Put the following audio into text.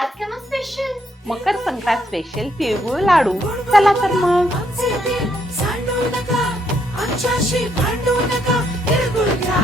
आज काय मग स्पेशल? मकर संक्रांत स्पेशल तिळगुळ लाडू. चला तर मग. सांडू नका आमच्याशी भांडू नका तिळगुळ घ्या